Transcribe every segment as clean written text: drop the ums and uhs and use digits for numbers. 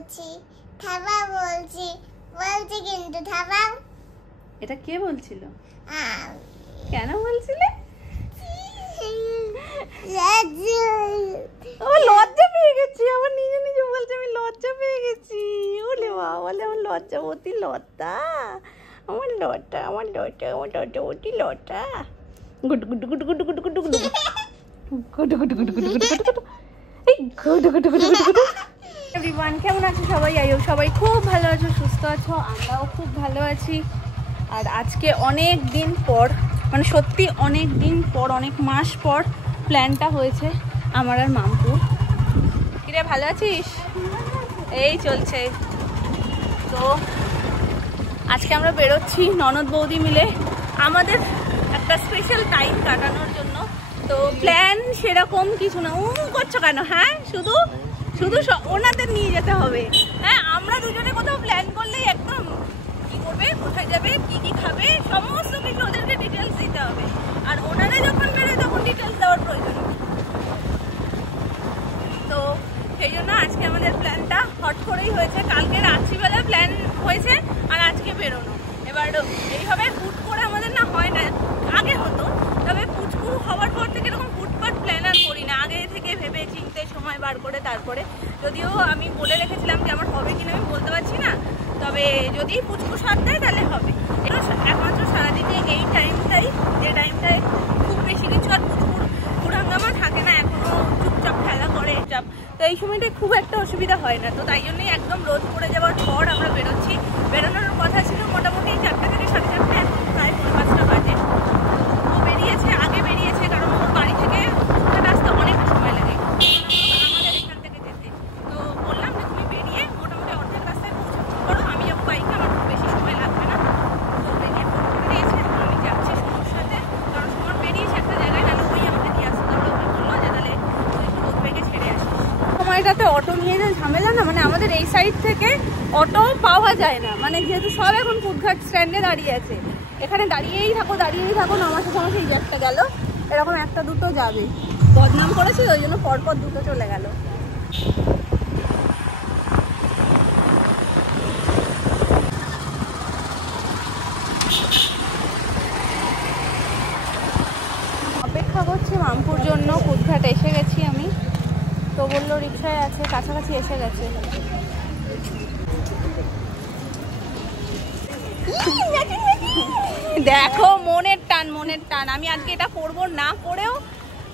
বলছি, থাবা বলছি, বলছি কিন্তু থাবাও। এটা কে বলছিল? কেন বলছিলে? লজ্জা পেয়ে গেছি, আমার নিজে নিজে বলছে আমি লজ্জা পেয়ে গেছি। ওলে বাবা, বলে আমার লজ্জাবতী লতা, আমার লতা, আমার লতা, আমার লজ্জাবতী লতা। Good good good good good good good good good good good good good good. এই good good good good good. Everyone, কেমন আছো সবাই? সবাই খুব ভালো আছো, সুস্থ আছো, আমরাও খুব ভালো আছি। আর আজকে অনেক দিন পর, মানে সত্যি অনেক দিন পর, অনেক মাস পর প্ল্যানটা হয়েছে আমার আর মামপুর। কিরে, ভালো আছিস? এই চলছে। তো আজকে আমরা বেরোচ্ছি ননদ বৌদি মিলে আমাদের একটা স্পেশাল টাইম কাটানোর জন্য। তো প্ল্যান সেরকম কিছু না। করছো কেন? হ্যাঁ, শুধু শুধু ওনাদের নিয়ে যেতে হবে। হ্যাঁ, আমরা দুজনে কোথাও প্ল্যান করলেই একদম কি করবে, কোথায় যাবে, কি কি খাবে, সমস্ত কিছু ওদেরকে ডিটেলস দিতে হবে। আর ওনারা যখন বেরোয় তখন ডিটেলস দেওয়ার প্রয়োজন। তো সেই জন্য আজকে আমাদের প্ল্যানটা হট করেই হয়েছে। কালকে রাত্রিবেলা প্ল্যান হয়েছে আর আজকে বেরোনো। এবার এইভাবে হুট করে আমাদের না হয় না, আগে হতো, তবে পুচকু হওয়ার পর থেকে এরকম হুটপাট প্ল্যান আর করি না। আগে থেকে ভেবে চিন্তে সময় বার করে তারপরে, যদিও আমি বলে রেখেছিলাম যে আমার হবে কিনা আমি বলতে পারছি না, তবে যদি পুচকু সাথ দেয় তাহলে হবে। একমাত্র সারাদিনে এই টাইমটাই, যে টাইমটায় খুব বেশি কিছু আর পুচকুর পুরাঙ্গামা থাকে না, এখনো চুপচাপ খেলা করে চাপ। তো এই সময়টা খুব একটা অসুবিধা হয় না। তো তাই জন্যই একদম রোদ পড়ে যাওয়ার পর আমরা বেরোচ্ছি। বেরোনোর কথা ছিল মোটামুটি 4টা থেকে 4:30, এখন প্রায় 5:30 বাজে। ও বেরিয়েছে, আগে বেরিয়েছে, কারণ ওর বাড়ি থেকে রাস্তা অনেকটা সময় লাগে আমাদের এখান থেকে যেতে। তো বললাম যে তুমি বেরিয়ে মোটামুটি অর্ধেক রাস্তায় পৌঁছাতে পারো, আমি যাবো বাইকে, আমার খুব বেশি সময় লাগবে না। তো বেরিয়ে ফোন করে দিয়েছে, এখন আমি যাচ্ছি সমুর সাথে, কারণ সমর বেরিয়েছে একটা জায়গায়, নাহলে ওই আমাকে দিয়ে আসতে। তারপরে ওকে বললো যে তাহলে তুই একটু রোদ বেগে ছেড়ে আসিস। সময়টাতে অটো নিয়ে যে ঝামেলা না, মানে আমাদের এই সাইড থেকে অটো পাওয়া যায় না, মানে যেহেতু সব এখন ফুটঘাট স্ট্যান্ডে দাঁড়িয়ে আছে। এখানে দাঁড়িয়েই থাকো নামাসে সমাসে এই একটা গেল, এরকম একটা দুটো যাবে। বদনাম করেছে, ওই জন্য পরপর দুটো চলে গেল। অপেক্ষা করছি মামপুর জন্য। ফুটঘাট এসে গেছি আমি, তো বললো রিক্সায় আছে, কাছাকাছি এসে গেছে। দেখো মনের টান, মনের টান। আমি আজকে এটা পরবো না পরেও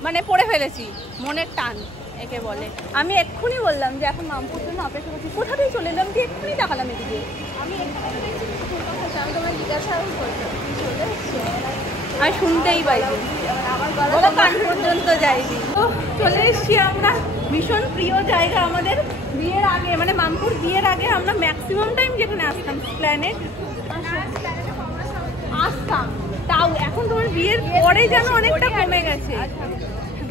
মানে পরে ফেলেছি, মনের টান একে বলে। আমি এক্ষুনি বললাম যে এখন মামপুর জন্য অপেক্ষা করছি। কোথাতেই চলে এলাম, কি এক্ষুনি দেখালাম এদিকে। আমি তোমার জিজ্ঞাসাও করতাম, আমি শুনতেই পাইনি, আমার কান পর্যন্ত যাইনি। তো চলে এসছি আমরা ভীষণ প্রিয় জায়গা আমাদের। বিয়ের আগে, মানে মামপুর বিয়ের আগে আমরা ম্যাক্সিমাম টাইম যেখানে আসতাম প্ল্যানেট আসতাম, তাও এখন তোমার বিয়ের পরে যেন অনেকটা কমে গেছে।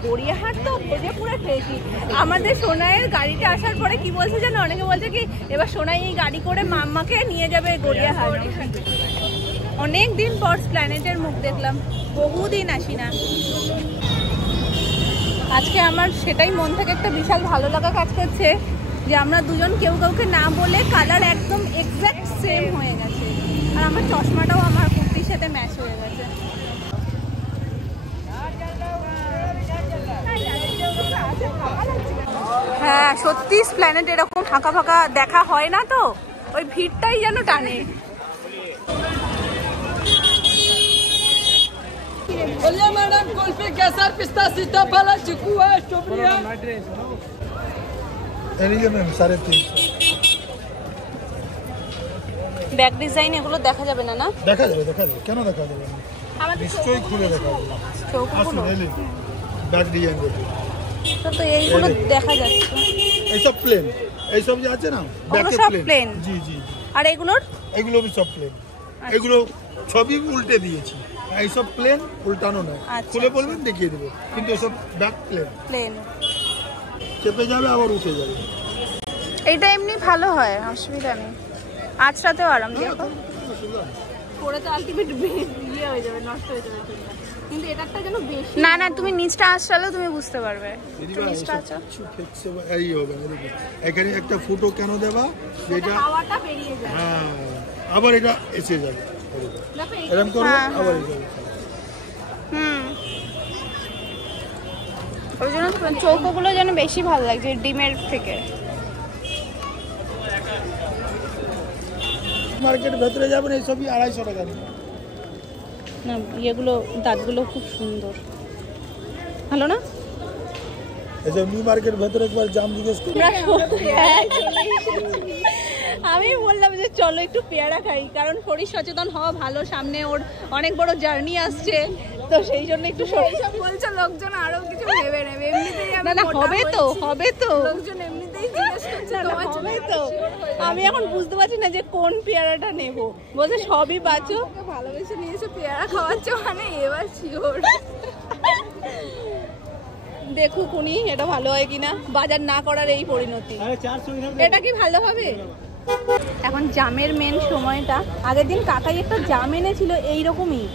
গড়িয়াহাট তো ভেজে পুরো খেয়েছি। আমাদের সোনাইয়ের গাড়িতে আসার পরে কি বলছে জানো, অনেকে বলছে কি এবার সোনাই এই গাড়ি করে মাম্মাকে নিয়ে যাবে গড়িয়াহাট। অনেক দিন পর প্ল্যানেটের মুখ দেখলাম, বহুদিন আসি না। আজকে আমার সেটাই মন থেকে একটা বিশাল ভালো লাগা কাজ করছে যে আমরা দুজন কেউ কাউকে না বলে কালার একদম এক্স্যাক্ট সেম হয়ে গেছে। আর আমার চশমাটাও আমার কুর্তির সাথে ম্যাচ হয়ে গেছে। হ্যাঁ সত্যি প্ল্যানেট এরকম ফাঁকা ফাঁকা দেখা হয় না, তো ওই ভিড়টাই যেন টানে। Olha, madame, golpe, gasar, pistacita, pala, chikua, chobria. Back design এগুলো দেখা যাবে না? না দেখা যাবে, দেখা যাবে, কেন দেখা যাবে না, নিশ্চয়ই খুলে দেখা যাবে। চৌকোগুলো ব্যাক ডিজাইন দেখো, তো এইগুলো দেখা যাচ্ছে। এইসব প্লেন, এইসব যে আছে না ব্যাকে প্লেন। জি জি। আর এগুলো সব প্লেন। এগুলো সবই উল্টে দিয়েছি, এইসব প্লেন উল্টানো নয়। খুলে বলবেন দেখিয়ে দেবো, কিন্তু এসব ব্যাক প্লেন চেপে যাবে আবার উঠে যাবে। এইটা এমনি ভালো হয়, অসুবিধা নেই। আজরাতেও আরাম দিয়ে পরে তো আলটিমেট ইয়ে হয়ে যাবে, নষ্ট হয়ে যাবে। কিন্তু এটারটা যেন বেশি। না না, তুমি নিচটা আসলে তুমি বুঝতে পারবে। তুমি নিচটা আসো। এই হবে না, দেখো এখানে একটা ফুটো কেন দেবা, যেটা হাওয়াটা বেরিয়ে যায়। হ্যাঁ, আবার এটা এসে যাবে, দেখো এরকম করো আবার এটা। ওই জন্য চৌকোগুলো যেন বেশি ভালো লাগছে ডিমের থেকে। মার্কেট ভেতরে যাবেন এই সবই 250 টাকা। না এগুলো দাঁতগুলো খুব সুন্দর, ভালো না? এসব নিউ মার্কেট ভেতরে একবার জাম জিজ্ঞেস করুন। আমি বললাম যে চলো একটু পেয়ারা খাই, কারণ শরীর সচেতন হওয়া ভালো, সামনে ওর অনেক বড় জার্নি আসছে, তো সেই জন্য একটু শরীর বলছে লোকজন আরো কিছু ভেবে নেবে, এমনিতেই না না হবে তো লোকজন এমনিতেই জিজ্ঞেস করছে তোমার জন্য। হবে তো। আমি এখন বুঝতে পারছি না যে কোন পেয়ারাটা নেব, বলছে সবই বাঁচো। ভালোবেসে নিয়েছে পেয়ারা খাওয়াচ্ছে মানে এবার শিওর। দেখুক উনি এটা ভালো হয় কিনা, বাজার না করার এই পরিণতি। এটা কি ভালো হবে? এখন জামের মেন সময়টা। আগের দিন কাকাই একটা জাম এনেছিল এইরকমই,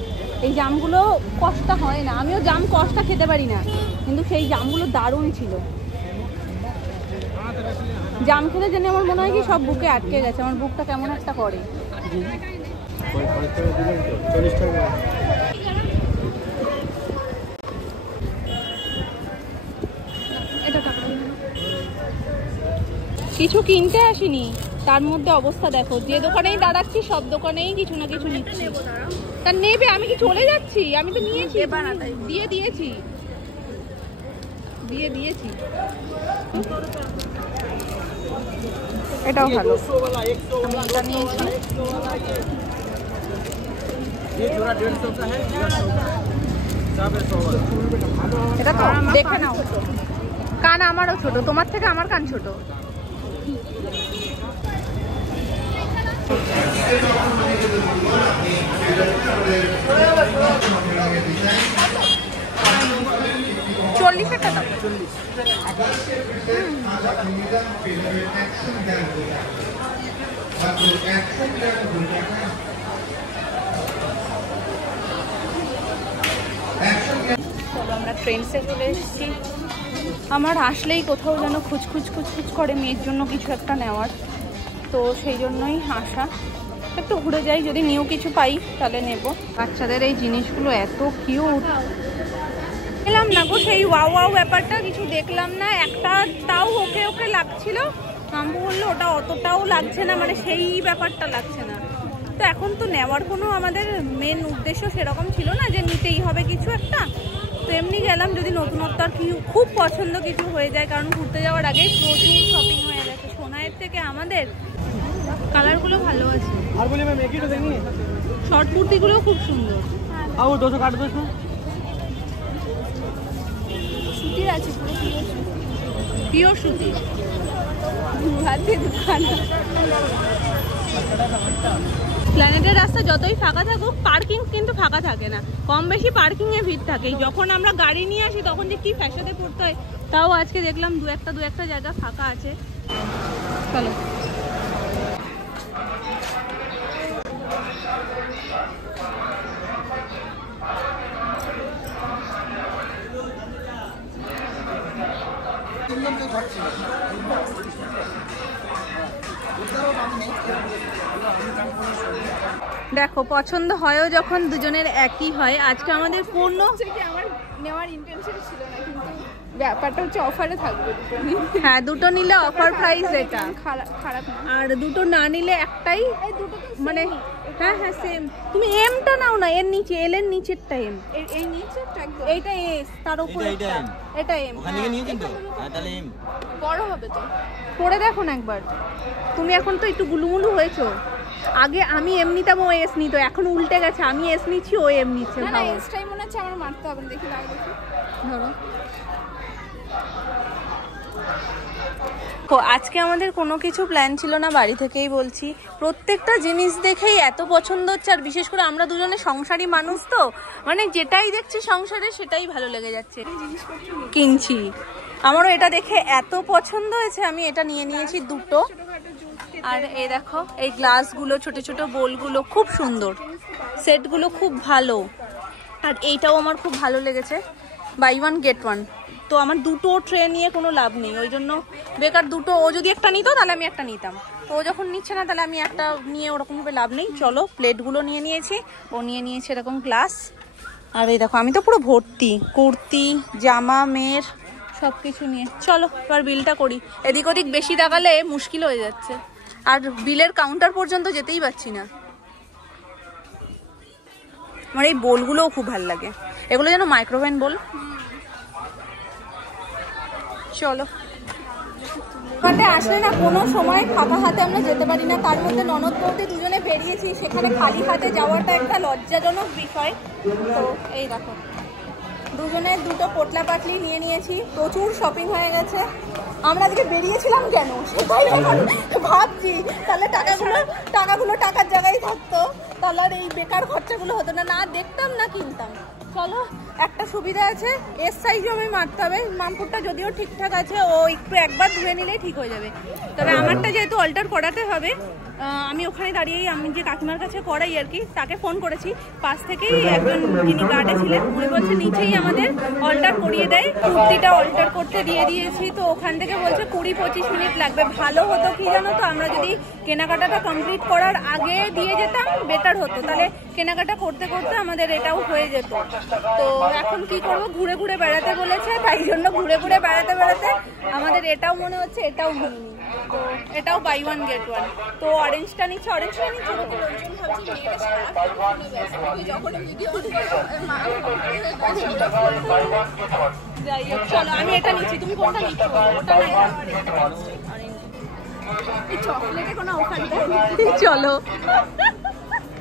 এই জামগুলো কষ্টা হয় না, আমিও জাম কষ্টা খেতে পারি না, কিন্তু সেই জামগুলো দারুণ ছিল। জাম খেলে যেন আমার মনে হয় কি সব বুকে আটকে গেছে, আমার বুকটা কেমন একটা করে। কিছু কিনতে আসিনি, তার মধ্যে অবস্থা দেখো, যে দোকানেই দাঁড়াচ্ছি সব দোকানেই কিছু না কিছু নিচ্ছি। তা নেবে, আমি কি চলে যাচ্ছি? আমি তো নিয়েছি, দিয়ে দিয়েছি। এটাও ভালো, আমি এটা নিয়েছি। এটা তো দেখে নাও, কান আমারও ছোট, তোমার থেকে আমার কান ছোট। $40 টাকা। চলো আমরা ট্রেনসে চলে এসেছি। আমার আসলেই কোথাও যেন খুচখুচ করে মেয়ের জন্য কিছু একটা নেওয়ার, তো সেই জন্যই আসা। একটু ঘুরে যাই, যদি নিউ কিছু পাই তাহলে নেব। বাচ্চাদের এই জিনিসগুলো এত কিউট। এলাম না গো, সেই ওয়াও ব্যাপারটা কিছু দেখলাম না, একটা তাও ওকে লাগছিল। আম্মু বললো ওটা অতটাও লাগছে না, মানে সেই ব্যাপারটা লাগছে না। তো এখন তো নেওয়ার কোনো আমাদের মেন উদ্দেশ্য সেরকম ছিল না যে নিতেই হবে কিছু একটা, তো এমনি গেলাম। যদি নতুনত্ব আর কি খুব পছন্দ কিছু হয়ে যায়, কারণ ঘুরতে যাওয়ার আগেই প্রচুর শপিং হয়ে গেছে সোনাইয়ের থেকে আমাদের। কালারগুলো ভালো আছে, শর্ট কুর্তিগুলো খুব সুন্দর। সুতির আছে, পুরো পিওর সুতি। প্ল্যানেটের রাস্তা যতই ফাঁকা থাকুক, পার্কিং কিন্তু ফাঁকা থাকে না, কম বেশি পার্কিং এ ভিড় থাকে। যখন আমরা গাড়ি নিয়ে আসি তখন যে কি ফ্যাশনে পড়তে হয়, তাও আজকে দেখলাম দু একটা জায়গা ফাঁকা আছে। চলো দেখো, পছন্দ হয়ও যখন দুজনের একই হয়। আজকে আমাদের পণ্য আমার নেওয়ার ইন্টেনশন ছিল না, কিন্তু ব্যাপারটা হচ্ছে অফারে থাকবে। হ্যাঁ, দুটো নিলে অফার প্রাইস এটা, খারাপ না। আর দুটো না নিলে একটাই, মানে হ্যাঁ সেম। তুমি এমটা নাও না, এর নিচে, এল এর নিচেরটা এম, এই নিচেরটা একদম, এইটা এস, তার উপরে এটা এম। ওখান থেকে নিয়েছেন তো? হ্যাঁ, তাহলে এম বড় হবে তো। পরে দেখো না একবার, তুমি এখন তো একটু গুলুমুলু হয়েছো। আগে আমি এম নিতাম, ও এস নিত, এখন উল্টে গেছে, আমি এস নিচ্ছি, ও এম নিচ্ছে। না এসটাই মনে হচ্ছে আমার মারতে হবে, দেখি লাগে দেখি। ধরো, আজকে আমাদের কোনো কিছু প্ল্যান ছিল না, বাড়ি থেকেই বলছি। প্রত্যেকটা জিনিস দেখেই এত পছন্দ হচ্ছে, আর বিশেষ করে আমরা দুজনে সংসারী মানুষ তো, মানে যেটাই দেখছি সংসারে সেটাই ভালো লেগে যাচ্ছে, কিনছি। আমারও এটা দেখে এত পছন্দ হয়েছে, আমি এটা নিয়ে নিয়েছি দুটো। আর এই দেখো, এই গ্লাসগুলো, ছোট ছোট বোলগুলো খুব সুন্দর, সেটগুলো খুব ভালো। আর এইটাও আমার খুব ভালো লেগেছে, বাই ওয়ান গেট ওয়ান। তো আমার দুটো ট্রে নিয়ে কোনো লাভ নেই, ওই জন্য বেকার দুটো, ও যদি একটা নিত তাহলে আমি একটা নিতাম, তো ও যখন নিচ্ছে না তাহলে আমি একটা নিয়ে ওরকমভাবে লাভ নেই। চলো প্লেটগুলো নিয়ে নিয়েছি, ও নিয়ে নিয়েছে এরকম গ্লাস। আর এই দেখো আমি তো পুরো ভর্তি, কুর্তি জামা মেয়ের সব কিছু নিয়ে। চলো এবার বিলটা করি, এদিক ওদিক বেশি তাকালে মুশকিল হয়ে যাচ্ছে, আর বিলের কাউন্টার পর্যন্ত যেতেই পারছি না। আমার এই বোলগুলোও খুব ভালো লাগে, এগুলো যেন মাইক্রোওয়েভ বোল। চলো দোকানটা আসলে না কোনো সময় ফাঁকা হাতে আমরা যেতে পারি না, তার মধ্যে ননদ বৌদি দুজনে বেরিয়েছি, সেখানে খালি হাতে যাওয়াটা একটা লজ্জাজনক বিষয়। তো এই দেখো দুজনে দুটো পোটলা পাটলি নিয়ে নিয়েছি, প্রচুর শপিং হয়ে গেছে। আমরা আজকে বেরিয়েছিলাম কেন সেটাই এখন ভাবছি, তাহলে টাকাগুলো টাকার জায়গায় থাকতো, তাহলে আর এই বেকার খরচাগুলো হতো না, না দেখতাম না কিনতাম। চলো একটা সুবিধা আছে, এস সাইজও আমি মারতে হবে, মামপুরটা যদিও ঠিকঠাক আছে, ও একটু একবার ধুয়ে নিলেই ঠিক হয়ে যাবে। তবে আমারটা যেহেতু অল্টার করাতে হবে, আমি ওখানে দাঁড়িয়েই আমি যে কাকিমার কাছে করাই আর কি, তাকে ফোন করেছি, পাশ থেকেই একজন যিনি গার্ডে ছিলেন উনি বলছে নিচেই আমাদের অল্টার করিয়ে দেয়, কুর্তিটা অল্টার করতে দিয়ে দিয়েছি, তো ওখান থেকে বলছে 20-25 মিনিট লাগবে। ভালো হতো কি জানো তো, আমরা যদি কেনাকাটাটা কমপ্লিট করার আগে দিয়ে যেতাম বেটার হতো, তাহলে কেনাকাটা করতে করতে আমাদের এটাও হয়ে যেত। তো এখন কি করবো, ঘুরে ঘুরে বেড়াতে বলেছে, তাই জন্য ঘুরে ঘুরে বেড়াতে বেড়াতে আমাদের এটাও মনে হচ্ছে এটাও নিইনি, তো এটাও বাই ওয়ান গেট ওয়ান। তো অরেঞ্জটা নিচ্ছে, অরেঞ্জটা নিচ্ছে যাই হোক। চলো আমি এটা নিচ্ছি, তুমি কোনটা নিচ্ছ? ওটা নাই, চকলেটে কোনো অফার নেই। চলো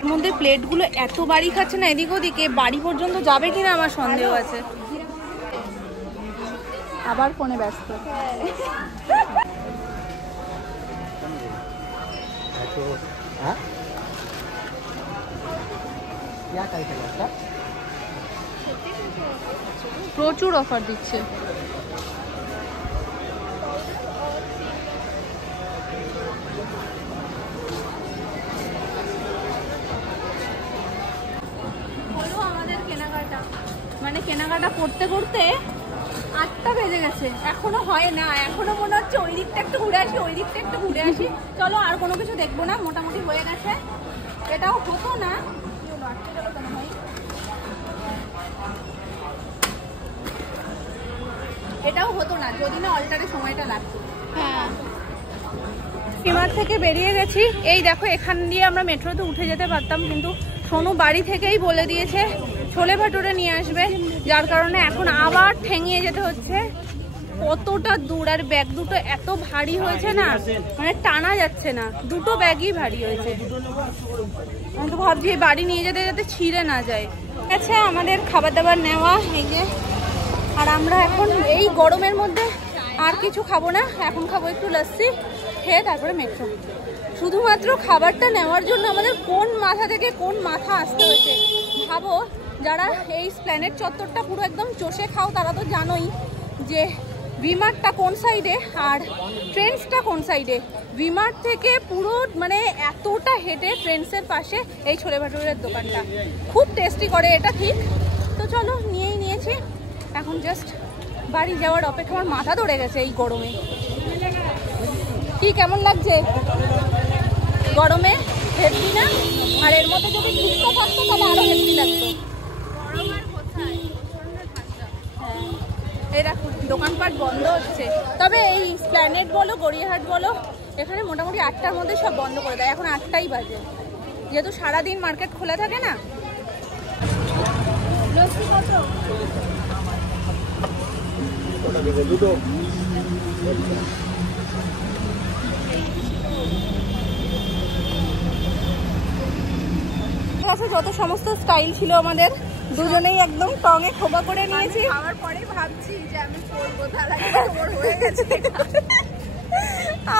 মধ্যে প্লেটগুলো এত বাড়ি খাচ্ছে না এদিক ওদিকে, বাড়ি পর্যন্ত যাবে কিনা আমার সন্দেহ আছে। আবার ফোনে ব্যস্ত। প্রচুর অফার দিচ্ছে। মানে কেনাকাটা করতে করতে 8টা বেজে গেছে, এখনো হয় না, এখনো মনে হচ্ছে ওই দিকটা একটু ঘুরে আসি, ওই দিকটা একটু ঘুরে আসি। চলো আর কোনো কিছু দেখবো না, মোটামুটি হয়ে গেছে। এটাও হতো না, এটাও হতো না যদি না অল্টারে সময়টা লাগতো। হ্যাঁ সীমার থেকে বেরিয়ে গেছি, এই দেখো এখান দিয়ে আমরা মেট্রোতে উঠে যেতে পারতাম, কিন্তু সোনু বাড়ি থেকেই বলে দিয়েছে ছোলে ভাটুরে নিয়ে আসবে, যার কারণে এখন আবার ঠেঙিয়ে যেতে হচ্ছে। কতটা দূর, আর ব্যাগ দুটো এত ভারী হয়েছে না, মানে টানা যাচ্ছে না, দুটো ব্যাগই ভারী হয়েছে। আমি তো ভাবছি বাড়ি নিয়ে যেতে যাতে ছিঁড়ে না যায়। আচ্ছা আমাদের খাবার দাবার নেওয়া এই যে, আর আমরা এখন এই গরমের মধ্যে আর কিছু খাবো না, এখন খাবো একটু লস্যি, খেয়ে তারপরে মেট্রো। শুধুমাত্র খাবারটা নেওয়ার জন্য আমাদের কোন মাথা থেকে কোন মাথা আসতে হয়েছে ভাবো। যারা এই স্প্ল্যানেড চত্বরটা পুরো একদম চষে খাও তারা তো জানোই যে ভিমার্টটা কোন সাইডে আর ট্রেন্ডসটা কোন সাইডে। ভিমার্ট থেকে পুরো মানে এতটা হেঁটে ট্রেন্ডসের পাশে এই ছোলে ভাটুরের দোকানটা, খুব টেস্টি করে এটা ঠিক। তো চলো নিয়েই নিয়েছি, এখন জাস্ট বাড়ি যাওয়ার অপেক্ষা। আমার মাথা ধরে গেছে এই গরমে। কি কেমন লাগছে গরমে? হেভি না? আর এর মধ্যে যদি শুকনো থাকতো তাহলে আরো হেভি লাগতো। এই দেখো দোকানপাট বন্ধ হচ্ছে, তবে এই স্প্ল্যানেড বলো গড়িয়াহাট বলো এখানে মোটামুটি 8টার মধ্যে সব বন্ধ করে দেয়। এখন 8টাই বাজে, যেহেতু সারাদিন মার্কেট খোলা থাকে না। যত সমস্ত স্টাইল ছিল আমাদের দুজনেই একদম টঙে খোপা করে নিয়েছি। খাওয়ার পরে ভাবছি যে আমি করবো, তার আগে তোর হয়ে গেছে।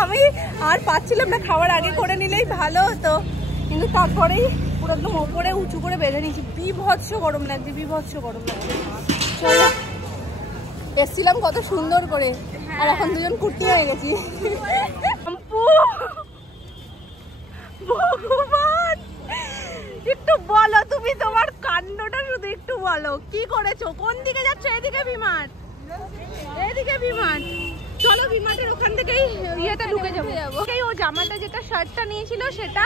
আমি আর পাচ্ছিলাম না, খাওয়ার আগে করে নিলেই ভালো হতো, কিন্তু তারপরেই পুরো একদম ওপরে উঁচু করে বেঁধে নিয়েছি। বিভৎস গরম লাগছে, বিভৎস গরম লাগছে। চলো এসছিলাম কত সুন্দর করে, আর এখন দুজন কুর্তি হয়ে গেছি। ভগবান একটু বলো, তুমি তোমার কাণ্ডটা শুধু একটু বলো কি করেছো? কোন দিকে যাচ্ছ? এদিকে ভিমার্ট, এদিকে ভিমার্ট। চলো ভিমার্টের ওখান থেকেই ইয়েতে ঢুকে যাবো। ও জামাটা যেটা শার্টটা নিয়েছিল সেটা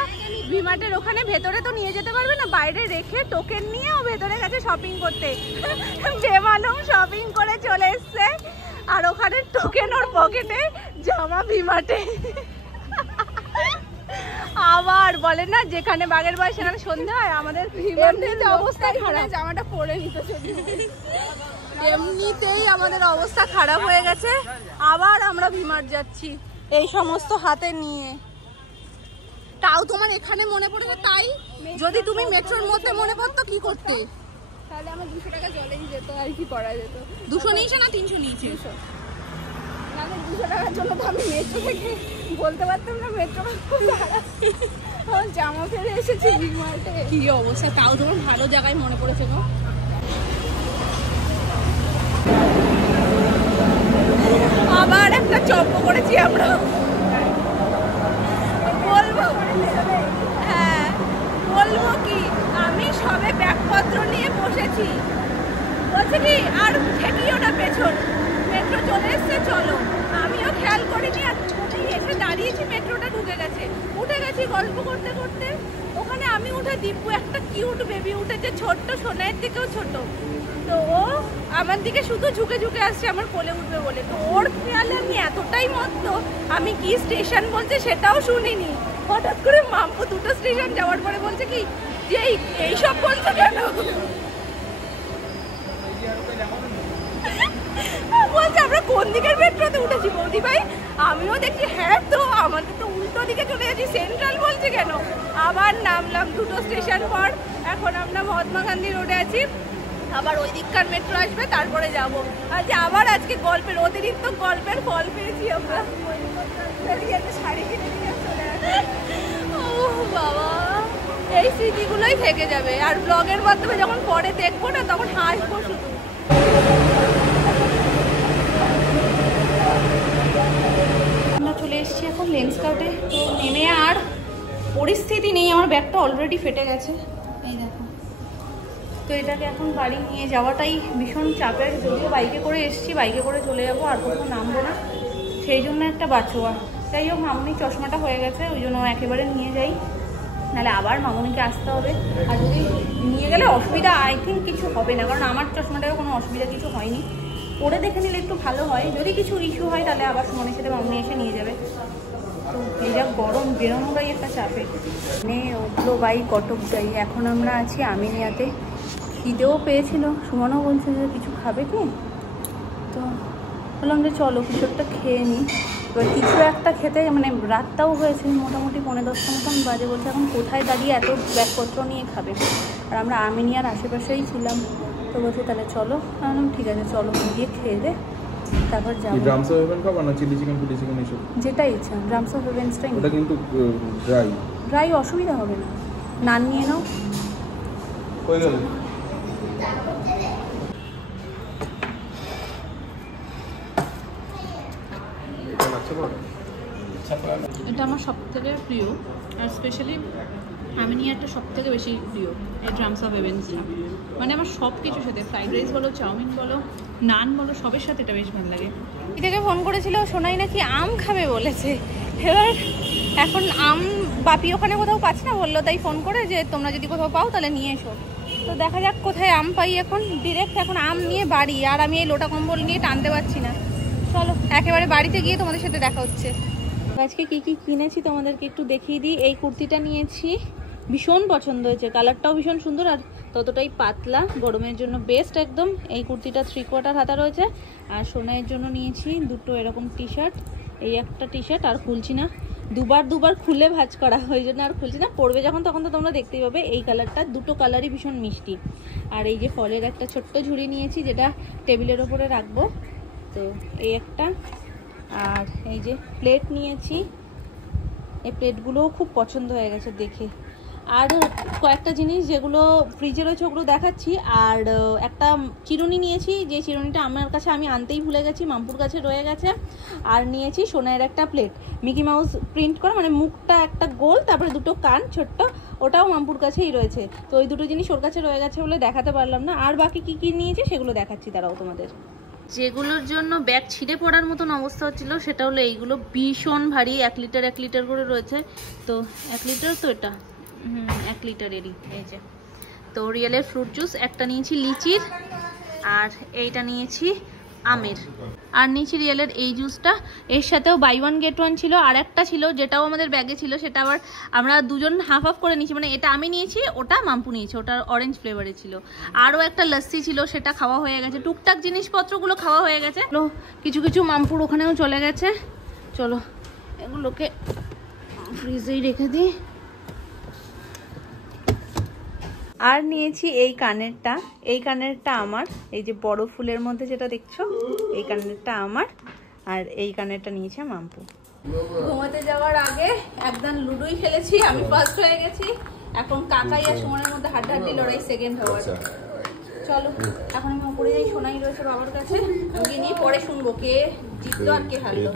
ভিমার্টের ওখানে ভেতরে তো নিয়ে যেতে পারবে না, বাইরে রেখে টোকেন নিয়ে ও ভেতরে গেছে শপিং করতে। বেমালুম শপিং করে চলে এসছে আর ওখানে টোকেন ওর পকেটে, জামা ভিমার্টে। আবার বলে না যেখানে বাঘের বয়স সেখানে সন্ধ্যা হয়, আমাদের এমনিতে অবস্থাই খারাপ। জামাটা পরে নিতে এমনিতেই আমাদের অবস্থা খারাপ হয়ে গেছে, আবার আমরা ভিমার্ট যাচ্ছি এই সমস্ত হাতে নিয়ে। তাও তোমার এখানে মনে পড়েছে, তাই যদি তুমি মেট্রোর মধ্যে মনে পড়তো কি করতে? তাহলে আমার 200 টাকা জলেই যেত, আর কি করা যেত। 200 নিয়েছে না 300 নিয়েছে? 200 টাকার জন্য তো আমি মেট্রো থেকে বলতে পারতাম না মেট্রো খুব খারাপ। আমার জামা ফেলে এসেছি ভিমার্টে। কি অবস্থা, তাও তোমার ভালো জায়গায় মনে পড়েছে গো। আবার একটা চপ্প করেছি আমরা, বলবো হ্যাঁ বলবো কি, আমি সবে ব্যাগপত্র নিয়ে বসেছি, বলছে কি আর ঠেকিও না পেছন, মেট্রো চলে এসছে চলো। আমিও খেয়াল করিনি, আর উঠেই এসে দাঁড়িয়েছি, মেট্রোটা ঢুকে গেছে। উঠে গেছি গল্প করতে করতে, ওখানে আমি উঠে দিব্যু একটা কিউট বেবি উঠেছে, ছোট্ট, সোনার দিকেও ছোট। তো ও আমার দিকে শুধু ঝুঁকে ঝুঁকে আসছে আমার কোলে উঠবে বলে। তো ওর খেয়ালে আমি এতটাই মত্ত, আমি কি স্টেশন বলছে সেটাও শুনিনি। হঠাৎ করে মাম্পু 2টো স্টেশন যাওয়ার পরে বলছে কি যে এইসব বলছে কেন, বলছে আমরা কোন দিকের মেট্রোতে উঠেছি বৌদি ভাই। আমিও দেখছি হ্যাঁ, তো আমাদের তো উল্টো দিকে চলে যাচ্ছি, সেন্ট্রাল বলছে কেন। আবার নামলাম 2টো স্টেশন পর, এখন আমরা মহাত্মা গান্ধী রোডে আছি, আবার ওই দিককার মেট্রো আসবে তারপরে যাবো। আজ আবার আজকে গল্পের অতিরিক্ত গল্পের ফল পেয়েছি আমরা। শাড়ি কিনে নিয়ে চলে আসি। ও বাবা, এই স্মৃতিগুলোই থেকে যাবে, আর ব্লগের মাধ্যমে যখন পরে দেখবো না তখন হাসবো শুধু। আমরা চলে এসেছি এখন লেন্সকার্টে, তো নেমে আর পরিস্থিতি নেই, আমার ব্যাগটা অলরেডি ফেটে গেছে এই দেখো। তো এটাকে এখন বাড়ি নিয়ে যাওয়াটাই ভীষণ চাপের, যদিও বাইকে করে এসেছি, বাইকে করে চলে যাবো, আর কোথাও নামবো না, সেই জন্য একটা বাঁচোয়া। যাই হোক, মামুনির চশমাটা হয়ে গেছে, ওই জন্য একেবারে নিয়ে যাই, নাহলে আবার মামুনিকে আসতে হবে। আর যদি নিয়ে গেলে অসুবিধা আই থিঙ্ক কিছু হবে না, কারণ আমার চশমাটাও কোনো অসুবিধা কিছু হয়নি। পরে দেখে নিলে একটু ভালো হয়, যদি কিছু ইস্যু হয় তাহলে আবার সুমনের সাথে মামুনি এসে নিয়ে যাবে। তো এই যা গরম, বেরোনোটাই একটা চাপে। উঠলো বাই কটক যাই, এখন আমরা আছি আমিনিয়াতে। খিদেও পেয়েছিল, সুমনও বলছে যে কিছু খাবে কি, তো বললাম যে চলো কিছু একটা খেয়ে নিই। এবার কিছু একটা খেতে মানে রাতটাও হয়েছে, মোটামুটি 9:30 মতন বাজে। বলছে এখন কোথায় দাঁড়িয়ে এত ব্যাগপত্র নিয়ে খাবে, আর আমরা আমিনিয়ার আশেপাশেই ছিলাম। তো বলছে তাহলে চলো, বললাম ঠিক আছে চলো, গিয়ে খেয়ে দে তারপর যাবো। ড্রামস অফ হেভেন খাবা না চিলি চিকেন ফুলি চিকেন এসব? যেটা ইচ্ছা, ড্রামস অফ হেভেন্সটাই। ওটা কিন্তু ড্রাই অসুবিধা হবে না, নান নিয়ে নাও। হয়ে গেল। এটা আমার সব থেকে প্রিয়, আর স্পেশালি আমিনিয়ারটা সব থেকে বেশি প্রিয়, এই ড্রামস অফ হেভেন্সটা। মানে আমার সব কিছুর সাথে, ফ্রাইড রাইস বলো, চাউমিন বলো, নান বলো, সবের সাথে এটা বেশ ভালো লাগে। এটাকে ফোন করেছিল, শোনাই নাকি আম খাবে বলেছে। এবার এখন আম বাপি ওখানে কোথাও পাচ্ছে না বললো, তাই ফোন করে যে তোমরা যদি কোথাও পাও তাহলে নিয়ে এসো। তো দেখা যাক কোথায় আম পাই। এখন ডিরেক্ট এখন আম নিয়ে বাড়ি, আর আমি এই লোটা কম্বল নিয়ে টানতে পারছি না। চলো একেবারে বাড়িতে গিয়ে তোমাদের সাথে দেখা হচ্ছে। আজকে কি কি কিনেছি তোমাদেরকে একটু দেখিয়ে দিই। এই কুর্তিটা নিয়েছি, ভীষণ পছন্দ হয়েছে, কালারটাও ভীষণ সুন্দর আর ততটাই পাতলা, গরমের জন্য বেস্ট একদম। এই কুর্তিটা 3/4 হাতা রয়েছে। আর সোনাইয়ের জন্য নিয়েছি 2টো এরকম টি শার্ট, এই একটা টি শার্ট, আর খুলছি না, দুবার খুলে ভাঁজ করা, ওই জন্য আর খুলছি না, পরবে যখন তখন তো তোমরা দেখতেই পাবে। এই কালারটা, 2টো কালারই ভীষণ মিষ্টি। আর এই যে ফলের একটা ছোট্ট ঝুড়ি নিয়েছি, যেটা টেবিলের ওপরে রাখবো, তো এই একটা। আর এই যে প্লেট নিয়েছি, এই প্লেটগুলোও খুব পছন্দ হয়ে গেছে দেখে। আর কয়েকটা জিনিস যেগুলো ফ্রিজে রয়েছে ওগুলো দেখাচ্ছি। আর একটা চিরুনি নিয়েছি, যে চিরুনিটা আমার কাছে আমি আনতেই ভুলে গেছি, মামপুর কাছে রয়ে গেছে। আর নিয়েছি সোনার একটা প্লেট, মিকি মাউস প্রিন্ট করা, মানে মুখটা একটা গোল, তারপরে 2টো কান ছোট্ট, ওটাও মাম্পুর কাছেই রয়েছে। তো ওই দুটো জিনিস ওর কাছে রয়ে গেছে বলে দেখাতে পারলাম না। আর বাকি কি কি নিয়েছে সেগুলো দেখাচ্ছি দাঁড়াও তোমাদের। যেগুলোর জন্য ব্যাগ ছিঁড়ে পড়ার মতন অবস্থা হচ্ছিল সেটা হলো এইগুলো, ভীষণ ভারী, 1 লিটার 1 লিটার করে রয়েছে। তো 1 লিটার তো এটা 1 লিটারেরই। এই যে তো রিয়েলের ফ্রুট জুস একটা নিয়েছি লিচির, আর এইটা নিয়েছি আমের, আর নিয়েছি রিয়েলের এই জুসটা। এর সাথেও বাই 1 গেট 1 ছিল। আর একটা ছিল যেটাও আমাদের ব্যাগে ছিল, সেটা আবার আমরা দুজন হাফ হাফ করে নিয়েছি, মানে এটা আমি নিয়েছি, ওটা মাম্পু নিয়েছে, ওটা অরেঞ্জ ফ্লেভারে ছিল। আরও একটা লস্যি ছিল, সেটা খাওয়া হয়ে গেছে। টুকটাক জিনিসপত্রগুলো খাওয়া হয়ে গেছে। কিছু কিছু মাম্পুর ওখানেও চলে গেছে। চলো এগুলোকে ফ্রিজেই রেখে দিই। আর নিয়েছি এই কানেরটা, এই কানেরটা আমার, এই যে বড় ফুলের মধ্যে যেটা দেখছো, এই কানেরটা আমার, আর এই কানেরটা নিয়েছে মাম্পু। ঘুমাতে যাওয়ার আগে একদম লুডোই খেলেছি, আমি ফার্স্ট হয়ে গেছি। এখন কাকাই আর সুমনের মধ্যে হাড্ডাহাড্ডি লড়াই, সেকেন্ড হওয়ার। চলো এখন আমি উপরে যাই, সোনাই রয়েছে বাবার কাছে, আমি নিয়ে পরে শুনবো কে জিতলো আর কে হারলো।